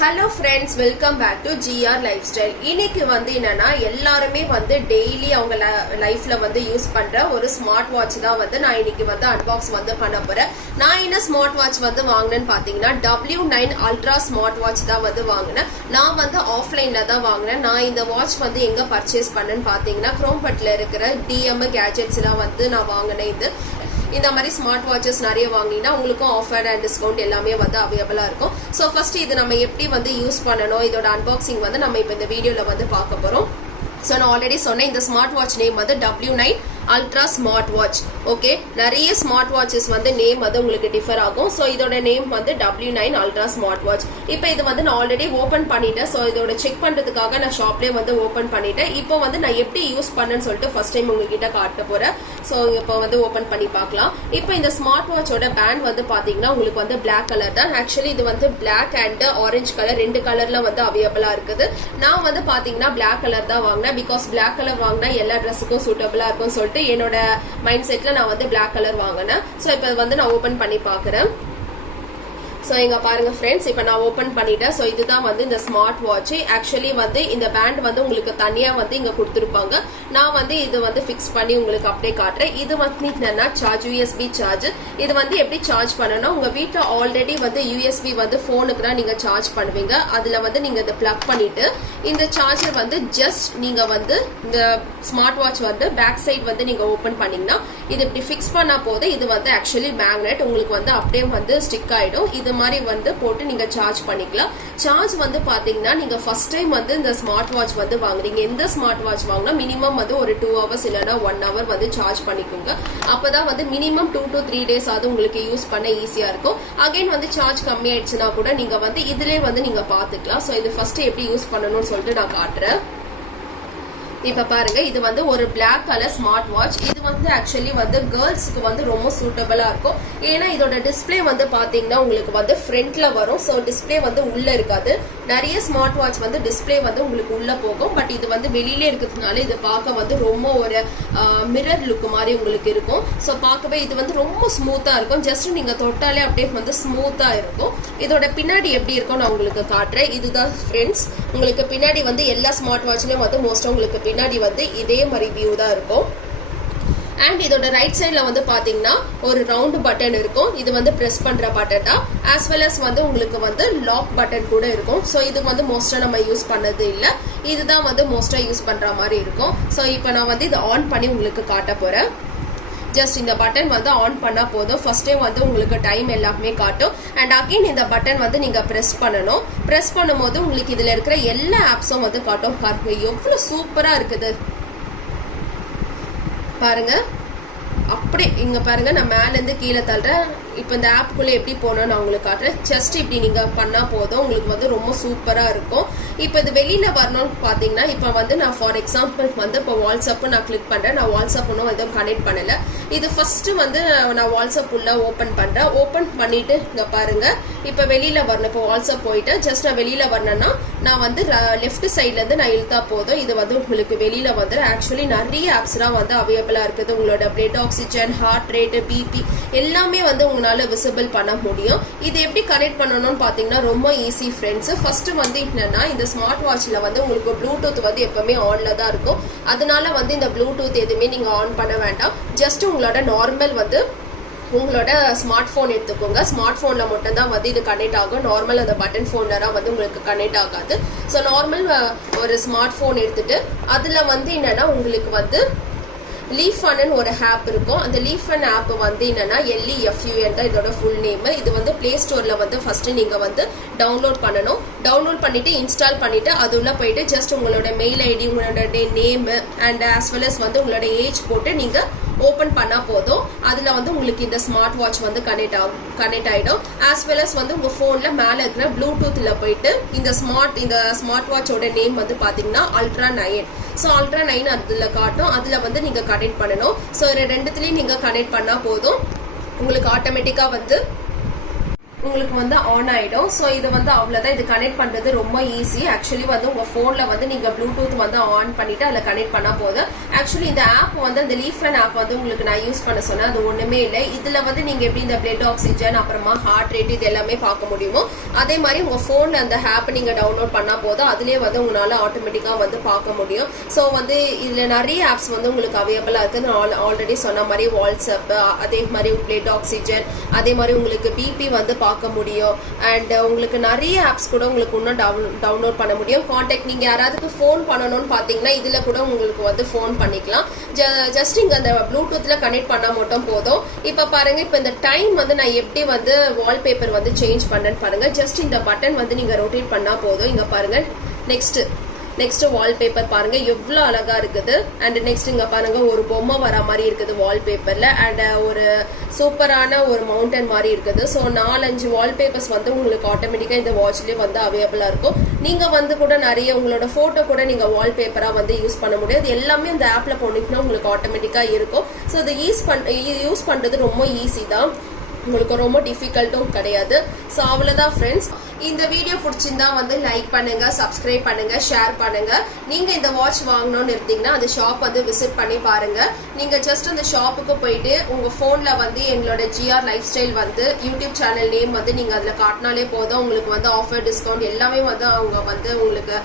Hello friends, welcome back to GR Lifestyle. இன்னைக்கு வந்து என்னன்னா எல்லாருமே வந்து டெய்லி அவங்க லைஃப்ல வந்து யூஸ் பண்ற ஒரு ஸ்மார்ட் வாட்ச் தான் வந்து நான் இன்னைக்கு வந்து அன்பாக்ஸ் வந்து பண்ண போறேன். நான் என்ன ஸ்மார்ட் வாட்ச் வந்து வாங்கினேன்னு பாத்தீங்கன்னா W9 Ultra ஸ்மார்ட் வாட்ச் தான் வந்து வாங்கினேன். நான் வந்து ஆஃப்லைன்ல தான் வாங்கினேன். நான் இந்த வாட்ச் வந்து எங்க பர்ச்சேஸ் பண்ணேன்னு பாத்தீங்கன்னா குரோம்பட்ல இருக்கிற DM கேஜெட்ஸ்ல வந்து நான் வாங்கினேன். இந்த மாதிரி ஸ்மார்ட் வாட்சஸ் நிறைய வாங்கினா உங்களுக்கும் ஆஃபர் அண்ட் டிஸ்கவுண்ட் எல்லாமே வந்து அவைலபிளா இருக்கும். ஸோ ஃபர்ஸ்ட் இது நம்ம எப்படி வந்து யூஸ் பண்ணணும், இதோட அன்பாக்சிங் வந்து நம்ம இப்போ இந்த வீடியோல வந்து பார்க்க போறோம். ஸோ நான் ஆல்ரெடி சொன்னேன் இந்த ஸ்மார்ட் வாட்ச் நேம் வந்து W9 Ultra smart watch. Okay, நிறைய ஸ்மார்ட் வாட்சஸ் வந்து நேம் வந்து உங்களுக்கு டிஃபர் ஆகும். ஸோ இதோட நேம் வந்து W9 Ultra ஸ்மார்ட் வாட்ச். இப்போ இது வந்து நான் ஆல்ரெடி ஓப்பன் பண்ணிட்டேன். ஸோ இதோட செக் பண்றதுக்காக நான் ஷாப்லேயே வந்து ஓப்பன் பண்ணிட்டேன். இப்போ வந்து நான் எப்படி யூஸ் பண்ணேன்னு சொல்லிட்டு ஃபர்ஸ்ட் டைம் உங்ககிட்ட காட்ட போறேன். ஸோ இப்போ வந்து ஓப்பன் பண்ணி பார்க்கலாம். இப்போ இந்த ஸ்மார்ட் வாட்சோட பேண்ட் வந்து பாத்தீங்கன்னா உங்களுக்கு வந்து பிளாக் கலர் தான். ஆக்சுவலி இது வந்து பிளாக் அண்ட் ஆரஞ்சு கலர் ரெண்டு கலர்ல வந்து அவைலபிளா இருக்குது. நான் வந்து பாத்தீங்கன்னா பிளாக் கலர் தான் வாங்கினேன். பிகாஸ் பிளாக் கலர் வாங்கினா எல்லா ட்ரெஸ்ஸுக்கும் சூட்டபிளா இருக்கும் சொல்லிட்டு என்னோட மைண்ட் செட்ல நான் வந்து பிளாக் கலர் வாங்கினேன். ஸோ இப்போ வந்து நான் ஓபன் பண்ணி பாக்குறேன். ஸோ இங்க பாருங்க ஃப்ரெண்ட்ஸ், இப்போ நான் ஓப்பன் பண்ணிட்டேன். ஸோ இதுதான் வந்து இந்த ஸ்மார்ட் வாட்ச். ஆக்சுவலி வந்து இந்த பேண்ட் வந்து உங்களுக்கு தனியா வந்து இங்க கொடுத்துருப்பாங்க. நான் வந்து இது வந்து ஃபிக்ஸ் பண்ணி உங்களுக்கு அப்படியே காட்டுறேன். இது வந்து என்னன்னா சார்ஜ் USB சார்ஜ். இது வந்து எப்படி சார்ஜ் பண்ணணும், உங்க வீட்டுல ஆல்ரெடி வந்து USB வந்து போனுக்கு தான் நீங்க சார்ஜ் பண்ணுவீங்க. அதுல வந்து நீங்க இதை பிளக் பண்ணிட்டு இந்த சார்ஜர் வந்து ஜஸ்ட் நீங்க வந்து இந்த ஸ்மார்ட் வாட்ச் வந்து பேக் சைட் வந்து நீங்க ஓபன் பண்ணீங்கன்னா இது இப்படி ஃபிக்ஸ் பண்ணா போது இது வந்து ஆக்சுவலி மேக்னெட் உங்களுக்கு வந்து அப்படியே வந்து ஸ்டிக் ஆயிடும். இது மாதிரி வந்து போட்டு நீங்க சார்ஜ் பண்ணிக்கலாம். சார்ஜ் வந்து பாத்தீங்கன்னா நீங்க ஃபர்ஸ்ட் டைம் வந்து இந்த ஸ்மார்ட் வாட்ச் வந்து வாங்குறீங்க, எந்த ஸ்மார்ட் வாட்ச் வாங்கினா மினிமம் வந்து ஒரு 2 hours இல்லைன்னா 1 hour வந்து சார்ஜ் பண்ணிக்கோங்க. அப்பதான் வந்து மினிமம் 2 to 3 days ஆகுது உங்களுக்கு யூஸ் பண்ண ஈஸியா இருக்கும். அகைன் வந்து சார்ஜ் கம்மி ஆயிடுச்சுன்னா கூட நீங்க வந்து இதுலயே வந்து நீங்க பாத்துக்கலாம். சோ இது ஃபர்ஸ்ட் எப்படி யூஸ் பண்ணணும்னு சொல்லிட்டு நான் காட்டுறேன். இப்ப பாருங்க, இது வந்து ஒரு பிளாக் கலர் ஸ்மார்ட் வாட்ச். இது வந்து ஆக்சுவலி வந்து கேர்ள்ஸ்க்கு வந்து ரொம்ப சூட்டபிளா இருக்கும். ஏன்னா இதோட டிஸ்பிளே வந்து பாத்தீங்கன்னா உங்களுக்கு வந்து ஃப்ரண்ட்ல வரும். ஸோ டிஸ்பிளே வந்து உள்ள இருக்காது. நிறைய ஸ்மார்ட் வாட்ச் வந்து டிஸ்பிளே வந்து உங்களுக்கு உள்ள போகும். பட் இது வந்து வெளியில இருக்கிறதுனால இது பார்க்க வந்து ரொம்ப ஒரு மிரர் லுக் மாதிரி உங்களுக்கு இருக்கும். ஸோ பார்க்கவே இது வந்து ரொம்ப ஸ்மூத்தா இருக்கும். ஜஸ்ட் நீங்க தொட்டாலே அப்படியே வந்து ஸ்மூத்தா இருக்கும். இதோட பின்னாடி எப்படி இருக்கும் நான் உங்களுக்கு காட்டுறேன். இதுதான் ஃப்ரெண்ட்ஸ், உங்களுக்கு பின்னாடி வந்து எல்லா ஸ்மார்ட் வாட்ச்லயும் வந்து மோஸ்டா உங்களுக்கு பின்னாடி வந்து இதே மாதிரி வியூ தான் இருக்கும். அண்ட் இதோட ரைட் சைட்ல வந்து பாத்தீங்கன்னா ஒரு ரவுண்ட் பட்டன் இருக்கும். இது வந்து பிரஸ் பண்ற பட்டன் தான். ஆஸ் வெல் அஸ் வந்து உங்களுக்கு வந்து லாக் பட்டன் கூட இருக்கும். ஸோ இது வந்து மோஸ்டா நம்ம யூஸ் பண்ணது இல்லை. இதுதான் வந்து மோஸ்டா யூஸ் பண்ற மாதிரி இருக்கும். ஸோ இப்போ நான் வந்து இதை ஆன் பண்ணி உங்களுக்கு காட்ட போறேன். ஜஸ்ட் இந்த பட்டன் வந்து ஆன் பண்ணா போதும். ஃபர்ஸ்ட் டைம் வந்து உங்களுக்கு டைம் எல்லாமே காட்டும். அண்ட் அகைன் இந்த பட்டன் வந்து நீங்க பிரஸ் பண்ணணும். பிரஸ் பண்ணும்போது உங்களுக்கு இதுல இருக்கிற எல்லா ஆப்ஸும் வந்து காட்டும். பாருங்க எவ்வளவு சூப்பரா இருக்குது பாருங்க. அப்படியே இங்க பாருங்க, நான் மேல இருந்து கீழே தள்ளுறேன். இப்போ இந்த ஆப்குள்ள எப்படி போகணும்னு நான் உங்களுக்கு காட்டுறேன். ஜஸ்ட் இப்படி நீங்க பண்ணா போதும் உங்களுக்கு வந்து ரொம்ப சூப்பரா இருக்கும். இப்போ இது வெளியில வரணும்னு பாத்தீங்கன்னா இப்போ வந்து நான் ஃபார் எக்ஸாம்பிள் வந்து இப்போ வாட்ஸ்அப் நான் கிளிக் பண்றேன். நான் வாட்ஸ்அப் ஒன்றும் எதுவும் கனெக்ட் பண்ணல. இது ஃபர்ஸ்ட் வந்து நான் வாட்ஸ்அப் உள்ள ஓபன் பண்றேன். ஓபன் பண்ணிட்டு இங்க பாருங்க, இப்போ வெளியில வரணும். இப்போ வாட்ஸ்அப் போயிட்டு ஜஸ்ட் நான் வெளியில வரணும்னா நான் வந்து லெஃப்ட் சைட்ல இருந்து நான் இழுத்தா போதும் இது வந்து உங்களுக்கு வெளியில வந்து ஆக்சுவலி நிறைய ஆப்ஸ்லாம் வந்து அவைலபிளா இருக்குது. உங்களோட blood oxygen, heart rate, BP எல்லாமே வந்து உங்களால விசிபிள் பண்ண முடியும். இது எப்படி கனெக்ட் பண்ணணும்னு பாத்தீங்கன்னா ரொம்ப ஈஸி ஃப்ரெண்ட்ஸ். ஃபர்ஸ்ட் வந்து என்னன்னா இந்த ஸ்மார்ட் வாட்ச்ல வந்து உங்களுக்கு ப்ளூடூத் வந்து எப்பவுமே ஆன்ல தான் இருக்கும். அதனால வந்து இந்த ப்ளூடூத் எதுவுமே நீங்க ஆன் பண்ண வேண்டாம். ஜஸ்ட் உங்களோட நார்மல் வந்து உங்களோட ஸ்மார்ட் போன் எடுத்துக்கோங்க. ஸ்மார்ட் போன்ல மட்டும் தான் வந்து இது கனெக்ட் ஆகும். நார்மல் அந்த பட்டன் போன்ல வந்து உங்களுக்கு கனெக்ட் ஆகாது. ஸோ நார்மல் ஒரு ஸ்மார்ட் போன் எடுத்துட்டு அதுல வந்து என்னன்னா உங்களுக்கு வந்து லீஃபன் ஒரு ஆப் இருக்கும். அந்த லீஃபன் ஆப் வந்து என்னன்னா LEFUN தான் இதோட ஃபுல் நேம். இது வந்து பிளே ஸ்டோர்ல வந்து ஃபர்ஸ்ட் நீங்க வந்து டவுன்லோட் பண்ணணும். டவுன்லோட் பண்ணிட்டு இன்ஸ்டால் பண்ணிட்டு அது உள்ள போயிட்டு ஜஸ்ட் உங்களோட மெயில் ஐடி, உங்களோட name and as well as வந்து உங்களோட ஏஜ் போட்டு நீங்க ஓபன் பண்ணா போதும். அதுல வந்து உங்களுக்கு இந்த ஸ்மார்ட் வாட்ச் வந்து கனெக்ட் ஆயிடும். ஆஸ் வெல் அஸ் வந்து உங்க போன்ல மேல இருக்கிற ப்ளூடூத்ல போயிட்டு இந்த ஸ்மார்ட் வாட்சோட நேம் வந்து பாத்தீங்கன்னா Ultra 9. ஸோ Ultra 9 அதுல காட்டும். அதுல வந்து நீங்க கனெக்ட் பண்ணணும். ஸோ ரெண்டுத்துலயும் நீங்க கனெக்ட் பண்ணா போதும் உங்களுக்கு ஆட்டோமேட்டிக்கா வந்து உங்களுக்கு வந்து ஆன் ஆயிடும். ஸோ இது வந்து அவ்வளவுதான். இது கனெக்ட் பண்றது ரொம்ப ஈஸி. ஆக்சுவலி வந்து உங்க போன்ல வந்து நீங்க ப்ளூடூத் வந்து ஆன் பண்ணிட்டு அதுல கனெக்ட் பண்ணா போதும். ஆக்சுவலி இந்த ஆப் வந்து இந்த லீஃபன் ஆப் வந்து உங்களுக்கு நான் யூஸ் பண்ண சொன்னேன், அது ஒண்ணுமே இல்லை. இதுல வந்து நீங்க எப்படி இந்த பிளட் ஆக்சிஜன் அப்புறமா ஹார்ட் ரேட் இது எல்லாமே பார்க்க முடியுமோ அதே மாதிரி உங்க போன்ல அந்த ஆப் நீங்க டவுன்லோட் பண்ணா போதும் அதுலயே வந்து உங்களால ஆட்டோமேட்டிக்கா வந்து பார்க்க முடியும். ஸோ வந்து இதுல நிறைய ஆப்ஸ் வந்து உங்களுக்கு அவைலபிளா இருக்கு. நான் ஆல்ரெடி சொன்ன மாதிரி வாட்ஸ்அப், அதே மாதிரி பிளட் ஆக்சிஜன், அதே மாதிரி உங்களுக்கு பிபி வந்து பார்க்க முடியும். அண்ட் உங்களுக்கு நிறைய ஆப்ஸ் கூட உங்களுக்கு இன்னும் டவுன்லோட் பண்ண முடியும். கான்டாக்ட் நீங்க யாராவது ஃபோன் பண்ணணும்னு பாத்தீங்கன்னா இதுல கூட உங்களுக்கு வந்து ஃபோன் பண்ணிக்கலாம். ஜஸ்ட் இங்க அந்த ப்ளூடூத்ல கனெக்ட் பண்ணா மட்டும் போதும். இப்ப பாருங்க, இப்ப இந்த டைம் வந்து நான் எப்படி வந்து வால்பேப்பர் வந்து சேஞ்ச் பண்ணேன்னு பாருங்க. ஜஸ்ட் இந்த பட்டன் வந்து நீங்க ரொட்டேட் பண்ணா போதும். இங்க பாருங்க, நெக்ஸ்ட் வால்பேப்பர் பாருங்க எவ்வளவு அழகா இருக்குது. அண்ட் நெக்ஸ்ட் இங்க பாருங்க ஒரு பொம்மை வர மாதிரி இருக்குது வால்பேப்பர்ல. அண்ட் ஒரு சூப்பரான ஒரு மவுண்டன் மாதிரி இருக்குது. ஸோ 4-5 வால்பேப்பர்ஸ் வந்து உங்களுக்கு ஆட்டோமேட்டிக்கா இந்த வாட்ச்லயே வந்து அவைலபிளா இருக்கும். நீங்க வந்து கூட நிறைய உங்களோட போட்டோ கூட நீங்க வால்பேப்பரா வந்து யூஸ் பண்ண முடியாது. எல்லாமே இந்த ஆப்ல போனீங்கன்னா உங்களுக்கு ஆட்டோமேட்டிக்கா இருக்கும். ஸோ இதை யூஸ் பண்றது ரொம்ப ஈஸி தான், உங்களுக்கு ரொம்ப டிஃபிகல்ட்டும் கிடையாது. ஸோ அவ்வளவுதான் ஃப்ரெண்ட்ஸ். இந்த வீடியோ பிடிச்சிருந்தா வந்து லைக் பண்ணுங்க, சப்ஸ்கிரைப் பண்ணுங்க, ஷேர் பண்ணுங்க. நீங்க இந்த வாட்ச் வாங்கணும்னு இருந்தீங்கன்னா அந்த ஷாப் வந்து விசிட் பண்ணி பாருங்க. நீங்க ஜஸ்ட் அந்த ஷாப்புக்கு போயிட்டு உங்க போன்ல வந்து எங்களோட GR லைஃப் ஸ்டைல் வந்து யூடியூப் சேனல் நேம் வந்து நீங்க அதுல காட்டினாலே போதும். உங்களுக்கு வந்து ஆஃபர், டிஸ்கவுண்ட் எல்லாமே வந்து அவங்க வந்து உங்களுக்கு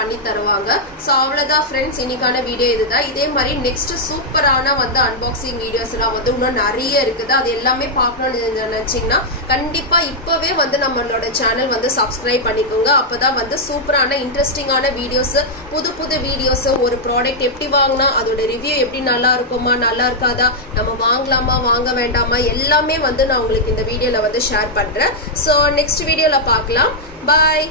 பண்ணி தருவாங்க. ஸோ அவ்வளவுதான் ஃப்ரெண்ட்ஸ், இன்னைக்கான வீடியோ இதுதான். இதே மாதிரி நெக்ஸ்ட் சூப்பரான வந்து அன்பாக்சிங் வீடியோஸ் எல்லாம் வந்து இன்னும் நிறைய இருக்குது. அது எல்லாமே பார்க்கணும்னு நினைச்சீங்கன்னா கண்டிப்பா இப்பவே வந்து நம்மளோட சேனல் வந்து சப்ஸ்கிரைப் பண்ணிக்கோங்க. அப்பதான் வந்து சூப்பரான இன்ட்ரெஸ்டிங்கான வீடியோஸ், புது வீடியோஸ், ஒரு ப்ராடக்ட் எப்படி வாங்கினா அதோட ரிவ்யூ எப்படி நல்லா இருக்குமா நல்லா இருக்காதா, நம்ம வாங்கலாமா வாங்க வேண்டாமா எல்லாமே வந்து நான் உங்களுக்கு இந்த வீடியோல வந்து ஷேர் பண்றேன். ஸோ நெக்ஸ்ட் வீடியோல பார்க்கலாம். பாய்.